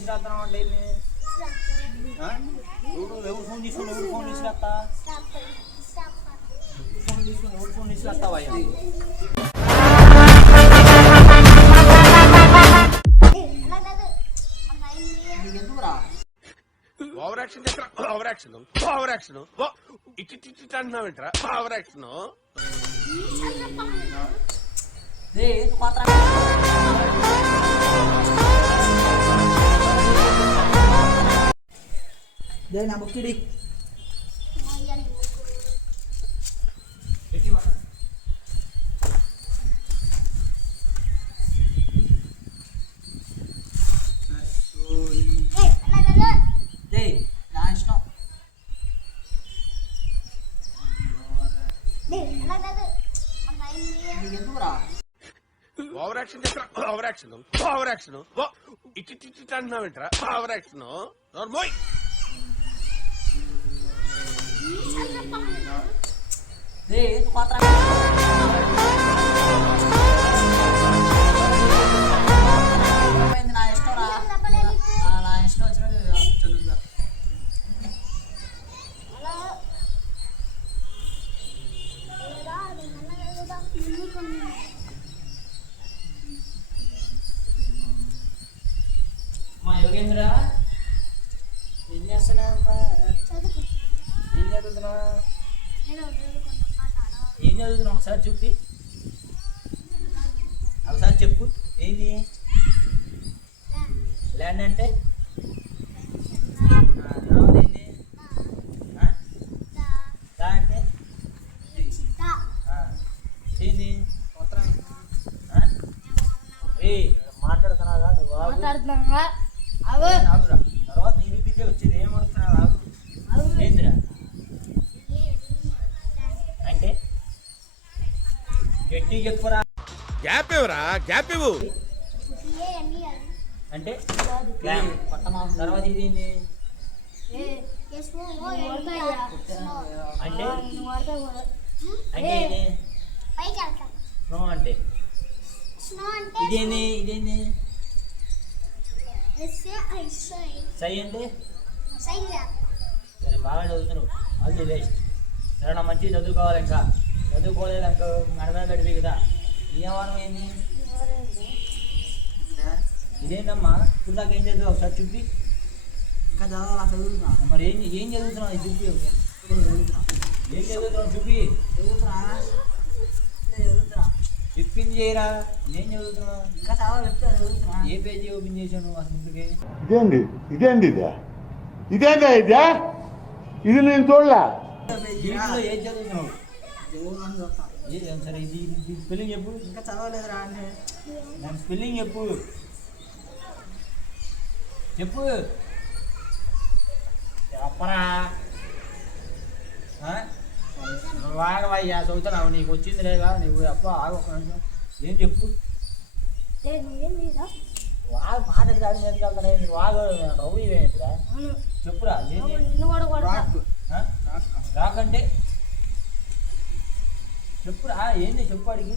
తీసుకురాస్తున్నావు అంటే ఎవరు ఫోన్ తీసుకుని ఎవరు ఫోన్ తీసుకురాస్తా ఫోన్ తీసుకుని ఎవరు ఫోన్ తీసుకురాస్తావా ఎందుకురా ఓవర్ యాక్షన్ ఓవర్ యాక్షన్ ఇట్టి అంటున్నావేంట్రా ఓవర్ యాక్షన్ నా బుక్కిడి నా ఇష్టం ఎందుకురా ఓవర్ యాక్షన్ ఇట్టి అంటున్నావేంట్రా ఓవర్ యాక్షన్ నోర్మోయ్ నా ఇష్టం రా నా ఇష్టం వచ్చిన చదువుతా మా యోగేంద్ర ఏం చేస్తున్నావమ్మా ఏం చదువుతున్నా ఏం చదువుతున్నావు ఒకసారి చూపి ఒకసారి చెప్పు ఏంది ల్యాండ్ అంటే తర్వాత ఏంది దా అంటే ఏంది మాట్లాడుతున్నావా నువ్వు ఆగురా తర్వాత నీ రూపీకే వచ్చేది ఏం అడుగుతున్నావు ఆగు ఏందిరా అంటే గట్టి చెప్పురా గ్యాప్ ఇవ్వరా గ్యాప్ ఇవ్వు అంటే తర్వాత ఇది అంటే అంటే స్నో అంటే ఇదేంది ఇదేంది సై అంటే సరే బాగా చదువుతున్నావు ఆల్ ది బెస్ట్ సరే మంచిగా చదువుకోవాలి ఇంకా చదువుకోలేదు ఇంకా నడమే గడిపి కదా ఈ వారం ఏంది ఇదేంటమ్మా ఇందాక ఏం చదువు ఒకసారి చూపి ఇంకా చదువుతున్నా మరి ఏం చదువుతున్నావు అది చూపి ఏం చదువుతున్నావు చూపి చదువుతున్నా చెప్పింది చేయరా ఏం చదువుతున్నావు ఇంకా చదువుతున్నా ఏ పేజీ ఓపెన్ చేశాను అసలు ముందుకి ఇదేందా ఇది నేను చూడలే దీంట్లో ఏం చదువుతున్నావు సరే ఇది స్పెల్లింగ్ చెప్పు ఇంకా చదవలేదురా అంటే దాని స్పెల్లింగ్ చెప్పు చెప్పు చెప్పరా నువ్వు ఆగవయ్యా చదువుతున్నావు నీకు వచ్చింది లేదా నువ్వు అప్ప ఆగు ఒక నిమిషం ఏం చెప్పు వాగు మాట్లాడి దాడి మీదకి వెళ్తానే నువ్వు వాగు రవి ఏంటిరా చెప్పురా రాకంటే చెప్పురా ఏంది చెప్పు అడిగి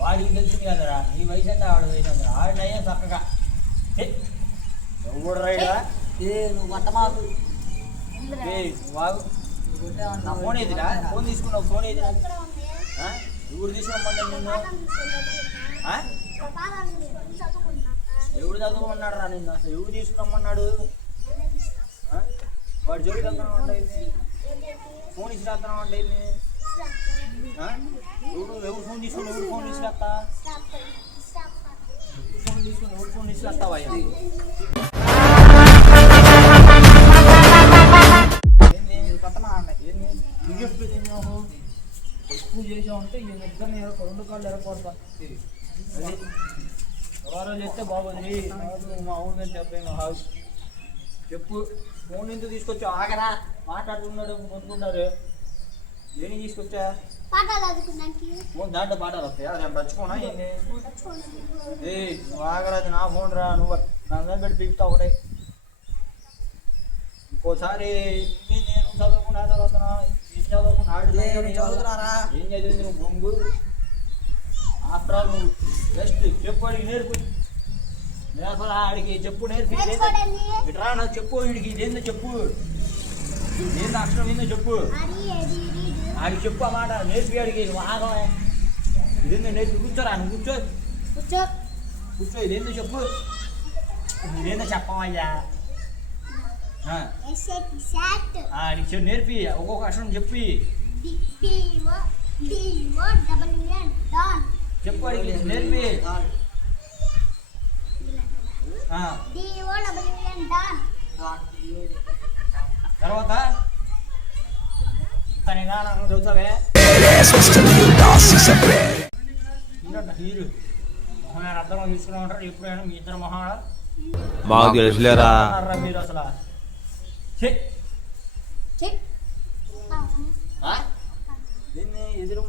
వాడికి తెలిసింది కదరా నీ వయసు అంతా ఆవిడ వయసు అందరా ఆడినయ్యా చక్కగా ఎవడు రైడా నువ్వు పట్టమాకు వాగు నా ఫోన్ ఏదిరా ఫోన్ తీసుకున్నావు ఫోన్ ఏది ఎవరు తీసుకురమ్మంటే నిన్ను ఎవడు చదువుకున్నాడు రా నిన్ను అసలు ఎవడు తీసుకురమ్మన్నాడు వాడు జోడి వెళ్తున్నావు అంటే ఫోన్ ఇచ్చి రాస్తున్నావు అంటే ఎవరు ఫోన్ తీసుకుని ఎవరు ఫోన్ ఇచ్చి రాస్తా ఫోన్ తీసుకుని ఎవరు ఫోన్ ఇచ్చి రాస్తావా ఎక్కువ చేసామంటే ఇద్దరిని రెండు కాళ్ళు ఎరగొడతా ఎవరో చేస్తే బాగుంది మా ఊరు చెప్పాను హౌస్ చెప్పు ఫోన్ ఎందుకు తీసుకొచ్చా ఆగరా మాట్లాడుతున్నాడు కొనుక్కున్నారు ఏమి తీసుకొచ్చా ఫోన్ దాంట్లో పాఠాలు వస్తాయా నేను మర్చిపోనా ఏంటి నువ్వు ఆగరాదు నా ఫోన్ రా నువ్వు నా దగ్గర పెట్టి పీపుతా ఒకటే ఇంకోసారి నేను చదువుకున్నా చదువుతున్నా ఏం చదువుకున్నా చదువుతున్నారా ఏం చదివింది నువ్వు బొంగు ఆఫ్టర్ ఆల్ నువ్వు జస్ట్ చెప్పు అడిగి నేర్పు నేర్పరా ఆడికి చెప్పు నేర్పి ఇట్రా నాకు చెప్పు వీడికి ఇదేందో చెప్పు ఇదేందో అక్షరం ఏందో చెప్పు ఆడికి చెప్పు ఆ మాట నేర్పి ఆడికి ఆగమే ఇదేందో నేర్పి కూర్చోరా నువ్వు కూర్చో ఇదేందో చెప్పు ఇదేందో చెప్పమయ్యా ఆడికి నేర్పి ఒక్కొక్క అక్షరం చెప్పి చెప్పు అడిగి నేర్పి తర్వాత చదువుతావే హీరో అర్థం తీసుకుని ఉంటారు ఎప్పుడైనా మీ ఇద్దరు మహా మాకు తెలుసులేరా మీరు అసలు దీన్ని ఎదురు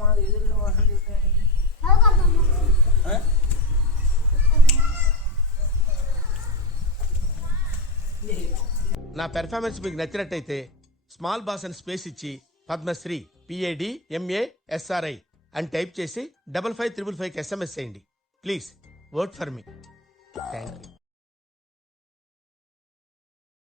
నా పెర్ఫార్మెన్స్ మీకు నచ్చినట్టయితే స్మాల్ బాస్ అని స్పేస్ ఇచ్చి పద్మశ్రీ PADMASRI అని టైప్ చేసి 5555 SMS చేయండి please work for me thank you